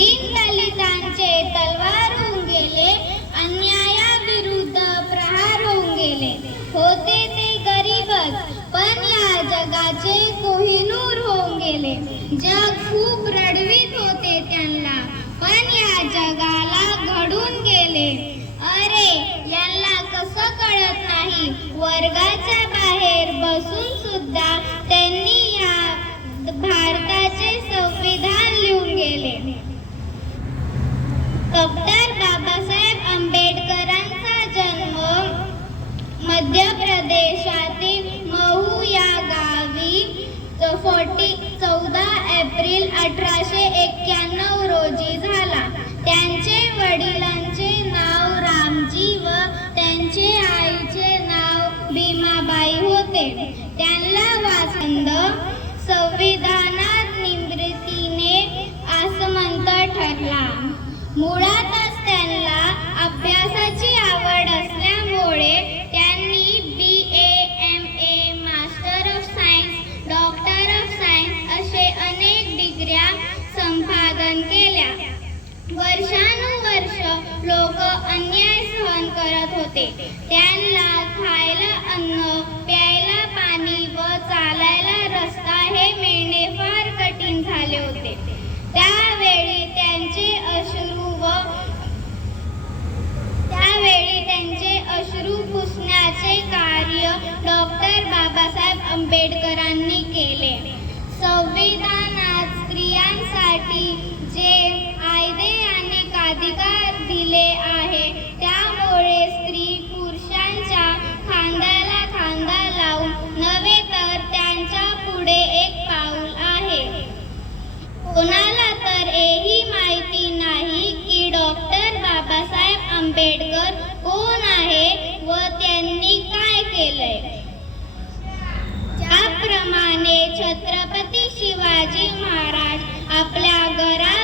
दलितांचे तलवार होऊन गेले, अन्यायाविरुद्ध प्रहार होऊन गेले. होते ते गरीबच, पण या जगाचे कोहिनूर होऊन गेले. जग खूप रडवीत होते त्यांना, पण या जगाला घडून गेले. अरे यांना कसं कळत नाही, वर्गाच्या बाहेर बसून सुद्धा त्यांनी या भारताचे संविधान लिहून गेले. डॉक्टर बाबासाहेब आंबेडकरांचा जन्म मध्य प्रदेशातील महू या गावी 14 एप्रिल 1891 रोजी झाला. त्यांचे वडिलांचे नाव रामजी व त्यांचे आईचे नाव भीमाबाई होते. त्यांना वाचन संविधानात निवृत्तीने आसमंत ठरला. मुळातच त्यांना अभ्यासाची आवड असल्यामुळे त्यांनी BA, MA, master of science, doctor of science असे अनेक डिग्र्या संपादन केल्या. वर्षानुवर्ष लोक अन्याय सहन करत होते. त्यांना खायला अन्न, प्यायला पाणी व चालायला रस्ता हे मिळणे फार कठीण झाले होते. त्यावेळी त्यांचे अश्रू पुसण्याचे कार्य डॉक्टर बाबासाहेब आंबेडकरांनी केले. संविधानात स्त्रियांसाठी जे कायदे आणि अधिकार दिले आहे, त्यामुळे स्त्री पुरुषांच्या खांद्याला खांदा लावून नव्हे तर त्यांच्या पुढे एक पाऊल आहे. कोणाला तर हेही माहिती नाही की डॉक्टर बाबासाहेब आंबेडकर कोण आहे व त्यांनी काय केलंय. ज्याप्रमाणे छत्रपती शिवाजी महाराज आपल्या घरात